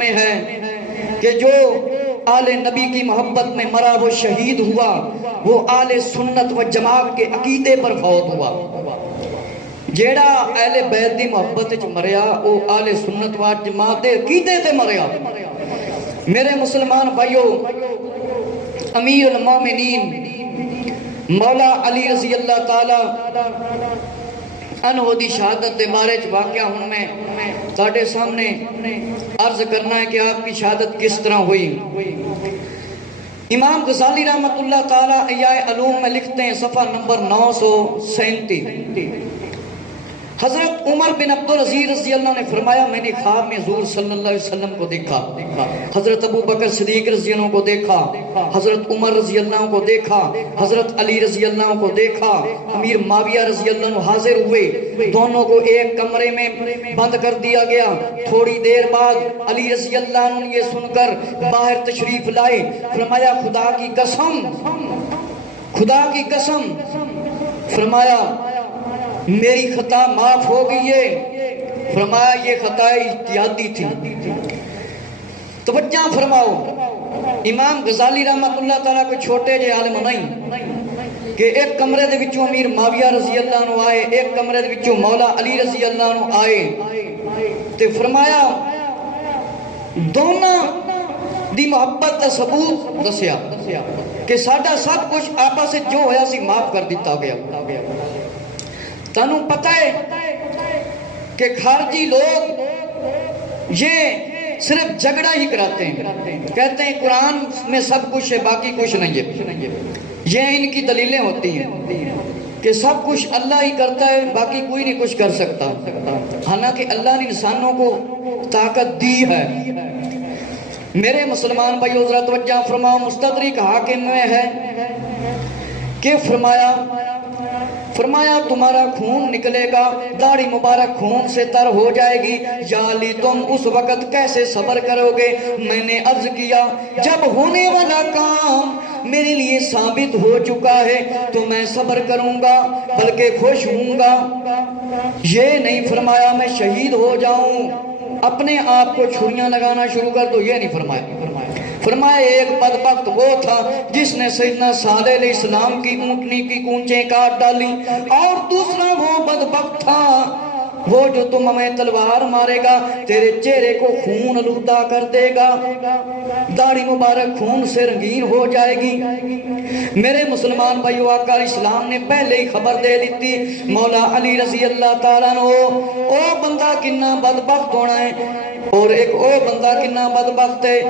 میں ہے کہ جو آل نبی کی محبت میں مرا وہ شہید ہوا، وہ آل سنت و جماعت کے عقیدے پر فوت ہوا۔ جیڑا اہل بیت دی محبت وچ مریا وہ آل سنت و جماعت دے عقیدے تے مریا۔ میرے مسلمان بھائیو، امیر المومنین مولا علی رضی اللہ تعالی عنہ دی شہادت دے بارے چ واقعہ ہوں میں تاڑے سامنے عرض کرنا ہے کہ آپ کی شہادت کس طرح ہوئی۔ امام غزالی رحمت اللہ تعالی احیاء علوم میں لکھتے ہیں صفحہ نمبر 937، حضرت عمر بن عبدالعزیز رضی اللہ عنہ نے فرمایا میں نے خواب میں حضور صلی اللہ علیہ وسلم کو دیکھا، حضرت ابو بکر صدیق رضی اللہ عنہ کو دیکھا، حضرت عمر رضی اللہ عنہ کو دیکھا، حضرت علی رضی اللہ عنہ کو دیکھا، امیر معاویہ رضی اللہ عنہ حاضر ہوئے، دونوں کو ایک کمرے میں بند کر دیا گیا۔ تھوڑی دیر بعد علی رضی اللہ عنہ نے یہ سن کر باہر تشریف لائے، فرمایا خدا کی قسم، خدا کی قسم، فرمایا میری خطا معاف ہو گئی ہے، فرمایا یہ خطا اجتہادی تھی۔ توجہ فرماؤ، امام غزالی رحمت اللہ تعالیٰ کو چھوٹے جے عالم نہیں کہ ایک کمرے دے وچوں امیر معاویہ رضی اللہ عنہ آئے، ایک کمرے دے وچوں مولا علی رضی اللہ عنہ آئے تے فرمایا دونوں دی محبت دا ثبوت دسیا کہ ساڈا سب کچھ آپس سے جو ہویا سی معاف کر دیتا گیا۔ تانوں پتہ ہے کہ خارجی لوگ یہ صرف جھگڑا ہی کراتے ہیں، کہتے ہیں قرآن میں سب کچھ ہے باقی کچھ نہیں ہے، یہ ان کی دلیلیں ہوتی ہیں کہ سب کچھ اللہ ہی کرتا ہے باقی کوئی نہیں کچھ کر سکتا، حالانکہ اللہ نے انسانوں کو طاقت دی ہے۔ میرے مسلمان بھائیو ذرا توجہ فرماؤ، مستدرک حاکم میں ہے کہ فرمایا تمہارا خون نکلے گا، داڑھی مبارک خون سے تر ہو جائے گی، یا علی تم اس وقت کیسے صبر کرو گے؟ میں نے عرض کیا جب ہونے والا کام میرے لیے ثابت ہو چکا ہے تو میں صبر کروں گا بلکہ خوش ہوں گا، یہ نہیں فرمایا میں شہید ہو جاؤں اپنے آپ کو چھریاں لگانا شروع کر دو، یہ نہیں فرمایا۔ فرمایا ایک بدبخت وہ تھا جس نے سیدنا صالح علیہ السلام کی اونٹنی کی کونچیں کاٹ ڈالی، اور دوسرا وہ بدبخت تھا وہ جو تم ہمیں تلوار مارے گا تیرے چہرے کو خون آلودہ کر دے گا، داڑھی مبارک خون سے رنگین ہو جائے گی۔ میرے مسلمان بھائیو، آقا علیہ السلام نے پہلے ہی خبر دے دیتی مولا علی رضی اللہ تعالیٰ عنہ او بندہ کنا بدبخت ہونا ہے، اور ایک او بندہ کنا بدبخت ہے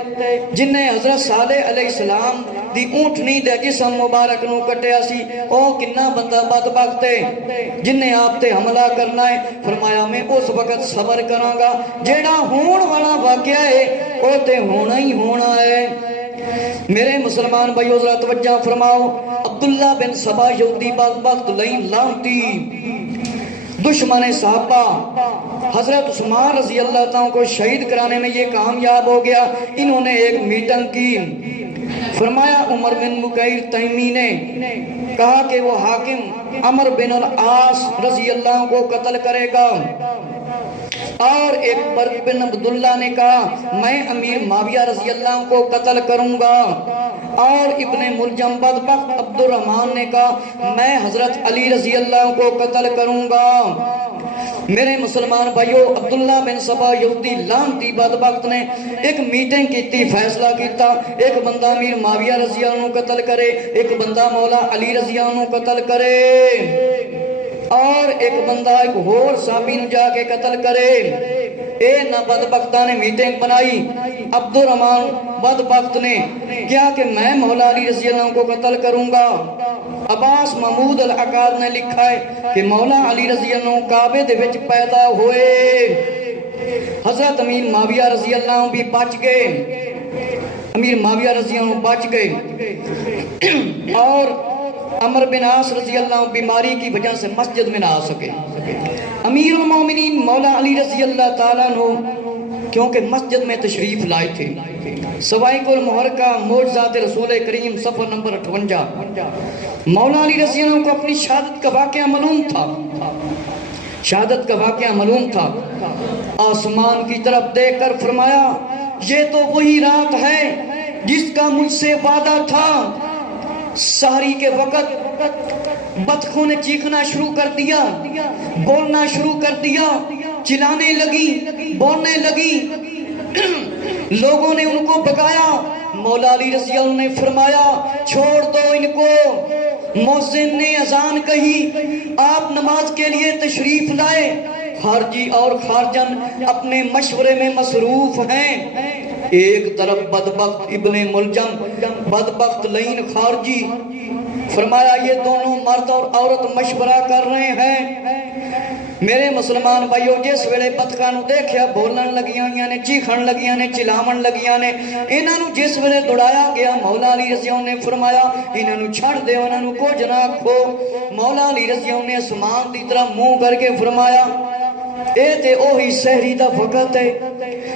جن نے حضرت صالح علیہ السلام دی اونٹنی دے جسم مبارک نو کٹیا سی، او کنا بندہ بدبخت ہے جن نے آپ تے حملہ کرنا ہے۔ فرمایا میں اس وقت صبر کراں گا جیڑا ہون والا واقعہ ہے او تے ہونا ہی ہونا ہے۔ میرے مسلمان بھائیو ذرا توجہ فرماؤ، عبداللہ بن سبا یہودی بدبخت لئیں لانتی دشمن صحابہ حضرت عثمان رضی اللہ تعالیٰ کو شہید کرانے میں یہ کامیاب ہو گیا۔ انہوں نے ایک میٹنگ کی، فرمایا عمر بن مقیر تیمی نے کہا کہ وہ حاکم عمر بن العاص رضی اللہ عنہ کو قتل کرے گا، اور ایک برق بن عبداللہ نے کہا میں امیر معاویہ رضی اللہ عنہ کو قتل کروں گا، اور ابن ملجم بدبخت عبد الرحمن نے کہا میں حضرت علی رضی اللہ عنہ کو قتل کروں گا۔ میرے مسلمان بھائیو، عبداللہ بن سبا یہودی لانتی بدبخت نے ایک میٹنگ کی تھی، فیصلہ کیتا ایک بندہ امیر معاویہ رضی اللہ عنہ قتل کرے، ایک بندہ مولا علی رضی اللہ عنہ قتل کرے، اور ایک بندہ ایک اور صحابی نو جا کے قتل کرے۔ اے نہ بدبختہ نے میٹنگ بنائی، عبد الرحمن بدبخت نے کیا کہ میں مولا علی رضی اللہ عنہ کو قتل کروں گا۔ عباس محمود العقاد نے لکھا ہے کہ مولا علی رضی اللہ عنہ کعبے دے وچ پیدا ہوئے، حضرت امیر معاویہ رضی اللہ عنہ بھی بچ گئے، امیر معاویہ رضی اللہ عنہ بچ گئے، اور عمر بن عاص رضی اللہ عنہ بیماری کی وجہ سے مسجد میں نہ آ سکے۔ امیر المومنین مولا علی رضی اللہ تعالیٰ عنہ کیونکہ مسجد میں تشریف لائے تھے، سوائق المحرکہ معجزات رسول کریم صفحہ نمبر 58، مولا علی رضی اللہ عنہ کو اپنی شہادت کا واقعہ معلوم تھا، شہادت کا واقعہ معلوم تھا۔ آسمان کی طرف دیکھ کر فرمایا یہ تو وہی رات ہے جس کا مجھ سے وعدہ تھا. سحری کے وقت بطخوں نے چیخنا شروع کر دیا, بولنا شروع کر دیا, چلانے لگی, بولنے لگی. لوگوں نے ان کو بگایا. مولا علی رضی اللہ عنہ نے فرمایا چھوڑ دو ان کو. مؤذن نے اذان کہی, آپ نماز کے لیے تشریف لائے. خارجی اور خارجن اپنے مشورے میں مصروف ہیں. ایک طرف بدبخت ابن ملجم, بدبخت لعین خارجی. فرمایا یہ دونوں مرد اور عورت مشورہ کر رہے ہیں. میرے مسلمان بھائیو, جس ویلے بطخاں نو دیکھیا بولن لگیاں نے, چیخن لگیاں نے, چلاون لگیاں نے, انہاں نو جس ویلے دوڑایا گیا مولا علی رضی اللہ نے فرمایا انہاں نو چھڑ دے, انہاں نو کچھ نہ آکھو. مولا علی رضی اللہ نے اسمان دی طرف منہ کر کے فرمایا اے تے اوہی سحری دا وقت ہے.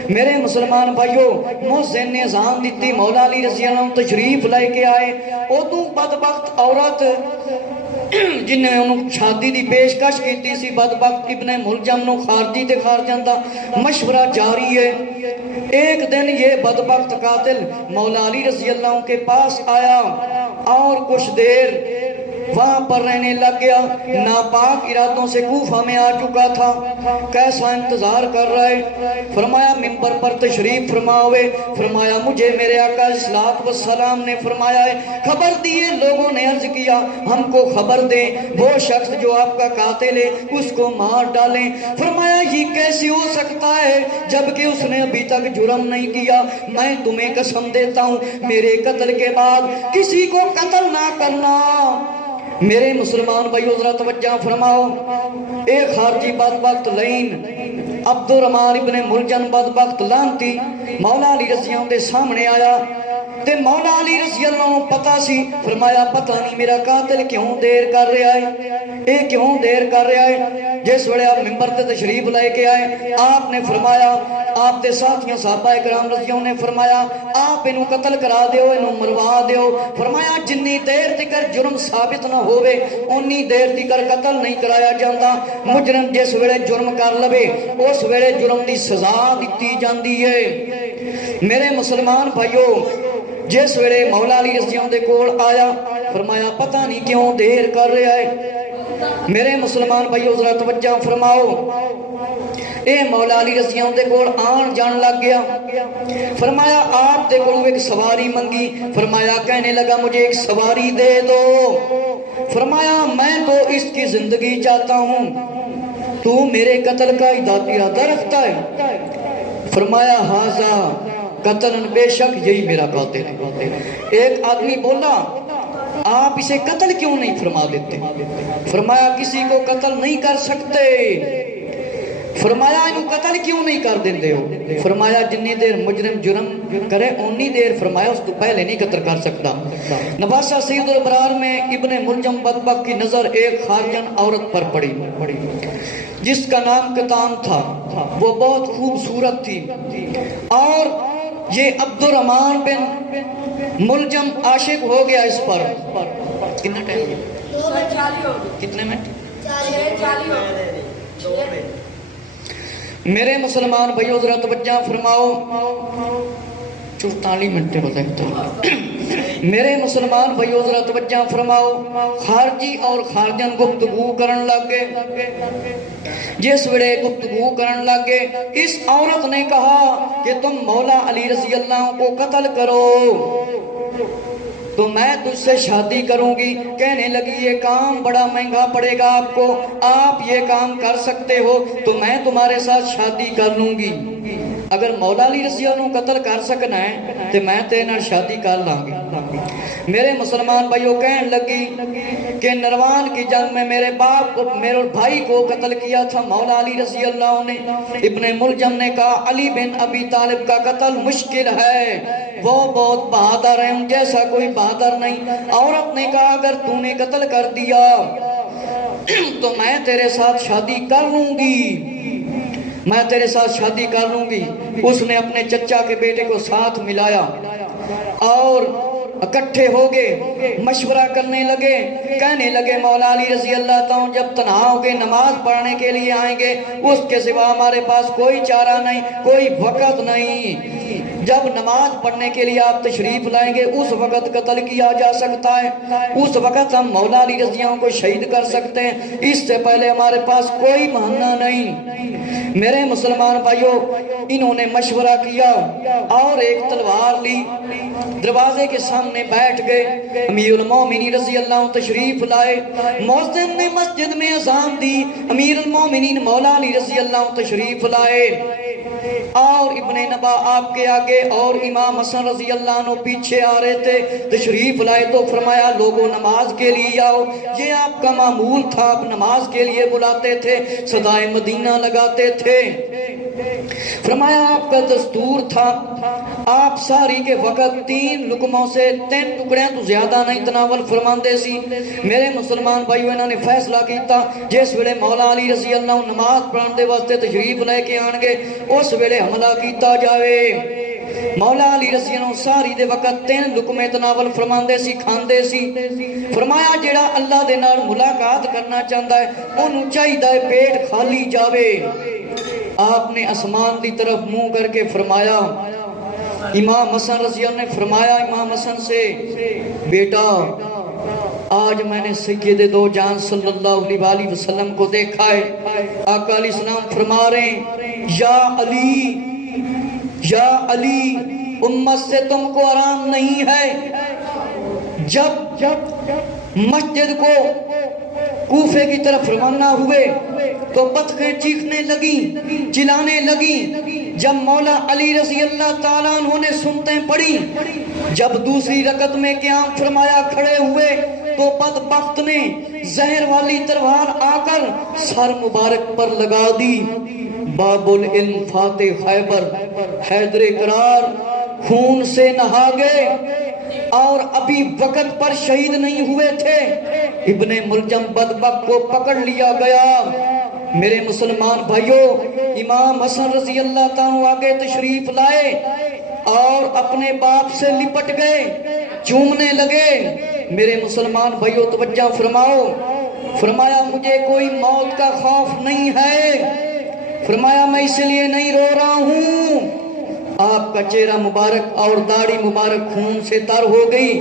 میرے مسلمان بھائیو, مؤذن نے اذان دیتی, مولا علی رضی اللہ عنہ تشریف لے کے آئے. ادو بدبخت عورت جن نے انہوں شادی دی پیشکش کیتی سی, بدبخت ابن ملجم نو خارجی تے خارجن دا مشورہ جاری ہے. ایک دن یہ بدبخت قاتل مولا علی رضی اللہ عنہ کے پاس آیا اور کچھ دیر وہاں پر رہنے لگ گیا. ناپاک ارادوں سے کوفہ میں آ چکا تھا, کیسا انتظار کر رہے. فرمایا منبر پر تشریف فرماوے. فرمایا مجھے میرے آقا صلوات و سلام نے فرمایا ہے خبر دیے. لوگوں نے عرض کیا ہم کو خبر دیں, وہ شخص جو آپ کا قاتل ہے اس کو مار ڈالیں. فرمایا یہ کیسے ہو سکتا ہے جبکہ اس نے ابھی تک جرم نہیں کیا. میں تمہیں قسم دیتا ہوں میرے قتل کے بعد کسی کو قتل نہ کرنا. میرے مسلمان بھائیو ذرا توجہ فرماؤ. ایک خارجی بدبخت لعین عبد الرحمن ابن ملجم بدبخت لعنتی مولا علی رضی اللہ عنہ دے سامنے آیا تے مولا علی رضی اللہ عنہ پتہ سی. فرمایا پتہ نہیں میرا قاتل کیوں دیر کر رہا ہے, اے کیوں دیر کر رہا ہے. جس وقت آپ منبر تے تشریف لے کے آئے آپ نے فرمایا, آپ دے ساتھیوں صحابہ کرام رضی اللہ عنہ نے فرمایا آپ انہوں قتل کرا دیو, انہوں مروا دیو. فرمایا جنی دیر تکر جرم ثابت نہ ہوئے انی دیر تکر قتل نہیں کرایا جاندہ. مجرم جس ویلے جرم کر لبے اس ویلے جرم دی سزا دیتی جاندی ہے. میرے مسلمان بھائیو, جس ویلے مولا علی رضی اللہ عنہ دے کول آیا فرمایا پتہ نہیں کیوں دیر کر رہا ہے. میرے مسلمان بھائیو ذرا توجہ فرماؤ. اے مولا علی رضی اللہ عنہ دے کول آن جان لگ گیا. فرمایا آپ دے کول ایک سواری منگی. فرمایا کہنے لگا مجھے ایک سواری دے دو. فرمایا میں تو اس کی زندگی چاہتا ہوں, تو میرے قتل کا ارادہ رکھتا ہے. فرمایا ہاذا قتل, بے شک یہی میرا قاتل ہے. ایک آدمی بولا آپ اسے قتل کیوں نہیں فرما دیتے. فرمایا کسی کو قتل نہیں کر سکتے. فرمایا انہوں قتل کیوں نہیں کر دیندے ہو. فرمایا جنی دیر مجرم جرم کرے انی دیر, فرمایا اس کو پہلے نہیں قتل کر سکتا. نواسہ سید الابرار میں ابن ملجم بدبخت کی نظر ایک خارجن عورت پر پڑی جس کا نام کتان تھا. وہ بہت خوبصورت تھی اور یہ عبد الرحمن بن ملجم عاشق ہو گیا اس پر. کتنا ٹائم, کتنے منٹ, میرے مسلمان بھائیو ذرا توجہ فرماؤ. 44 منٹ ہوتے. میرے مسلمان بھائیو ذرا توجہ فرماؤ. خارجی اور خارجن گفتگو کرن لگ گئے. جس وڑے گفتگو کرن لگ گئے اس عورت نے کہا کہ تم مولا علی رضی اللہ عنہ کو قتل کرو تو میں تجھ سے شادی کروں گی. کہنے لگی یہ کام بڑا مہنگا پڑے گا آپ کو, آپ یہ کام کر سکتے ہو تو میں تمہارے ساتھ شادی کر لوں گی. اگر مولا علی رضی اللہ عنہ قتل کر سکنا ہے تو میں تیرے نال شادی کر لاں گی. میرے مسلمان بھائیوں کہنے لگی کہ نروان کی جنگ میں میرے باپ میرے بھائی کو قتل کیا تھا مولا علی رضی اللہ عنہ نے. ابن ملجم نے کہا علی بن ابی طالب کا قتل مشکل ہے, وہ بہت بہادر ہے, ان جیسا کوئی بہادر نہیں. عورت نے کہا اگر تو نے قتل کر دیا تو میں تیرے ساتھ شادی کر لوں گی, میں تیرے ساتھ شادی کر لوں گی. اس نے اپنے چچا کے بیٹے کو ساتھ ملایا اور اکٹھے ہو گئے, مشورہ کرنے لگے. کہنے لگے مولا علی رضی اللہ تعالیٰ جب تنہا ہو گئے نماز پڑھنے کے لیے آئیں گے, اس کے سوا ہمارے پاس کوئی چارہ نہیں, کوئی وقت نہیں. جب نماز پڑھنے کے لیے آپ تشریف لائیں گے اس وقت قتل کیا جا سکتا ہے، اس وقت ہم مولا علی رضی اللہ عنہ کو شہید کر سکتے ہیں، اس سے پہلے ہمارے پاس کوئی بہانہ نہیں۔ میرے مسلمان بھائیوں، انہوں نے مشورہ کیا اور ایک تلوار لی، دروازے کے سامنے بیٹھ گئے۔ امیر المومنین رضی اللہ عنہ تشریف لائے، مؤذن نے مسجد میں اذان دی، امیر المومنین مولا علی رضی اللہ عنہ تشریف لائے اور ابن نبا آپ کے آگے اور امام حسن رضی اللہ عنہ پیچھے آ رہے تھے۔ تشریف لائے تو فرمایا لوگوں نماز کے لیے آؤ، یہ آپ کا معمول تھا، آپ نماز کے لیے بلاتے تھے، صدائے مدینہ لگاتے تھے۔ فرمایا آپ کا دستور تھا آپ ساری کے وقت 3 لقموں سے 3 ٹکڑیاں تو زیادہ نہیں تناول فرماندے سی۔ میرے مسلمان بھائیو، انہوں نے فیصلہ کیتا جس ویلے مولا علی رضی اللہ عنہ نماز پڑھن دے واسطے تشریف لے کے آن گے اس ویلے حملہ کیتا جاوے۔ مولا علی رضی اللہ عنہ ساری دے وقت 3 لقمے تناول فرماندے سی، کھاندے سی۔ فرمایا جڑا اللہ دے نال ملاقات کرنا چاہتا ہے انہوں چاہیے پیٹ خالی جاوے۔ آپ نے آسمان دی طرف منہ کر کے فرمایا، امام حسن رضی اللہ نے فرمایا امام حسن سے، بیٹا آج میں نے سید دو جان صلی اللہ علیہ وآلہ وسلم کو دیکھا ہے۔ آقا علیہ السلام فرما رہے ہیں، یا علی امت سے تم کو آرام نہیں ہے۔ جب مسجد کو کوفے کی طرف روانہ ہوئے تو بطخیں چیخنے لگیں، چلانے لگیں۔ جب مولا علی رضی اللہ تعالیٰ عنہ نے سنتیں پڑھی، جب دوسری رکعت میں قیام فرمایا کھڑے ہوئے تو بدبخت نے زہر والی تلوار آ کر سر مبارک پر لگا دی۔ باب العلم فاتح خیبر حیدر قرار خون سے نہا گئے اور ابھی وقت پر شہید نہیں ہوئے تھے، ابن ملجم بدبخت کو پکڑ لیا گیا۔ میرے مسلمان بھائیوں، امام حسن رضی اللہ تعالیٰ آگے تشریف لائے اور اپنے باپ سے لپٹ گئے، چومنے لگے۔ میرے مسلمان بھائیوں توجہ فرماؤ، فرمایا مجھے کوئی موت کا خوف نہیں ہے، فرمایا میں اس لیے نہیں رو رہا ہوں، آپ کا چہرہ مبارک اور داڑھی مبارک خون سے تر ہو گئی۔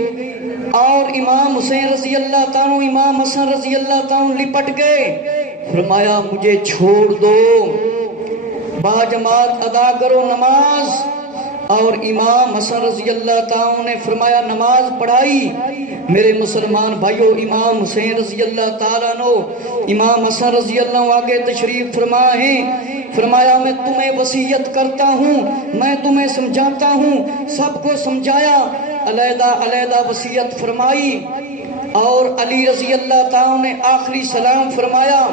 اور امام حسین رضی اللہ تعالیٰ امام حسن رضی اللہ تعالیٰ لپٹ گئے، فرمایا مجھے چھوڑ دو، باجماعت ادا کرو نماز۔ اور امام حسن رضی اللہ تعالیٰ نے فرمایا نماز پڑھائی۔ میرے مسلمان بھائیوں، امام حسین رضی اللہ تعالیٰ نے امام حسن رضی اللہ آگے تشریف فرمائے، فرمایا میں تمہیں وصیت کرتا ہوں، میں تمہیں سمجھاتا ہوں، سب کو سمجھایا، علیحدہ علیحدہ وصیت فرمائی۔ اور علی رضی اللہ تعالیٰ نے آخری سلام فرمایا۔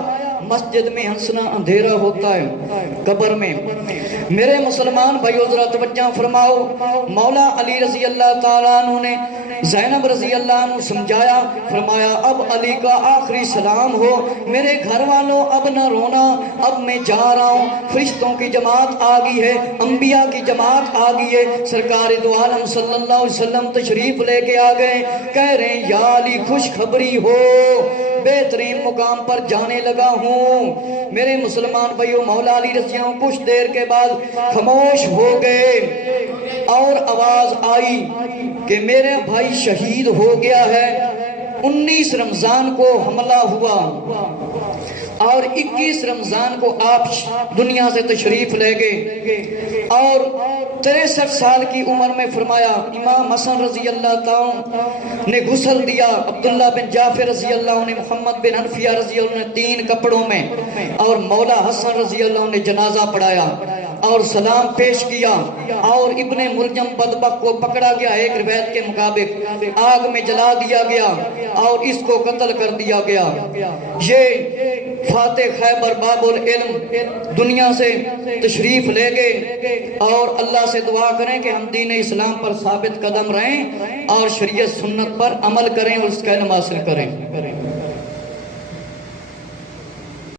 مسجد میں ہنسنا اندھیرا ہوتا ہے، قبر میں۔ میرے مسلمان بھائیو ذرا توجہ فرماؤ، مولا علی رضی اللہ تعالیٰ عنہ نے زینب رضی اللہ عنہ سمجھایا، فرمایا اب علی کا آخری سلام ہو، میرے گھر والوں اب نہ رونا، اب میں جا رہا ہوں، فرشتوں کی جماعت آ گئی ہے، انبیاء کی جماعت آ گئی ہے، سرکار دو عالم صلی اللہ علیہ وسلم تشریف لے کے آ گئے، کہہ رہے ہیں یا علی خوشخبری ہو، بہترین مقام پر جانے لگا ہوں۔ میرے مسلمان بھائیو، مولا علی رضی اللہ عنہ کچھ دیر کے بعد خاموش ہو گئے اور آواز آئی کہ میرے بھائی شہید ہو گیا ہے۔ 19 رمضان کو حملہ ہوا اور 21 رمضان کو آپ دنیا سے تشریف لے گئے اور 63 سال کی عمر میں فرمایا امام حسن رضی اللہ تعالیٰ نے غسل دیا، عبداللہ بن جعفر رضی اللہ نے، محمد بن حنفیہ رضی اللہ نے 3 کپڑوں میں، اور مولا حسن رضی اللہ نے جنازہ پڑھایا اور سلام پیش کیا، اور ابن ملجم بدبخت کو پکڑا گیا، ایک روایت کے مطابق آگ میں جلا دیا گیا اور اس کو قتل کر دیا گیا۔ یہ فاتح خیبر باب العلم دنیا سے تشریف لے گئے، اور اللہ سے دعا کریں کہ ہم دین اسلام پر ثابت قدم رہیں اور شریعت سنت پر عمل کریں اور اس کا علم حاصل کریں۔